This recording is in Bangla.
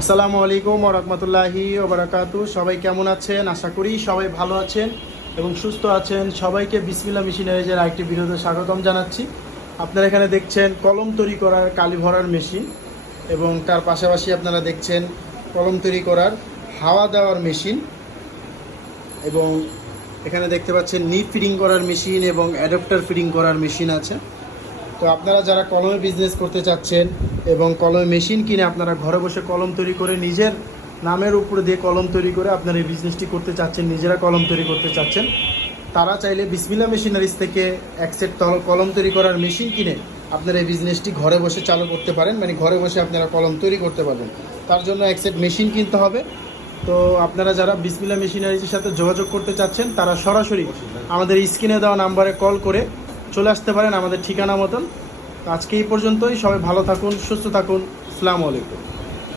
আসসালামু আলাইকুম ওয়া রাহমাতুল্লাহি ওয়া বারাকাতু। সবাই কেমন আছেন? আশা করি সবাই ভালো আছেন এবং সুস্থ আছেন। সবাইকে বিসমিল্লাহ মেশিনারিজের আরেকটি ভিডিওতে স্বাগতম জানাচ্ছি। আপনারা এখানে দেখছেন কলম তৈরি করার কালি ভরার মেশিন এবং তার পাশাপাশি আপনারা দেখছেন কলম তৈরি করার হাওয়া দেওয়ার মেশিন এবং এখানে দেখতে পাচ্ছেন নিপ ফিডিং করার মেশিন এবং অ্যাডাপ্টার ফিডিং করার মেশিন আছে। তো আপনারা যারা কলমে বিজনেস করতে চাচ্ছেন এবং কলমে মেশিন কিনে আপনারা ঘরে বসে কলম তৈরি করে নিজের নামের উপরে দিয়ে কলম তৈরি করে আপনারা এই বিজনেসটি করতে চাচ্ছেন, নিজেরা কলম তৈরি করতে চাচ্ছেন, তারা চাইলে বিসমিল্লাহ মেশিনারিজ থেকে এক সেট কলম তৈরি করার মেশিন কিনে আপনারা এই বিজনেসটি ঘরে বসে চালু করতে পারেন। মানে ঘরে বসে আপনারা কলম তৈরি করতে পারবেন। তার জন্য এক সেট মেশিন কিনতে হবে। তো আপনারা যারা বিসমিল্লাহ মেশিনারিজের সাথে যোগাযোগ করতে চাচ্ছেন তারা সরাসরি আমাদের স্ক্রিনে দেওয়া নাম্বারে কল করে চলে আসতে পারেন আমাদের ঠিকানা মতন। আজকে এই পর্যন্তই। সবাই ভালো থাকুন, সুস্থ থাকুন। আসসালামু আলাইকুম।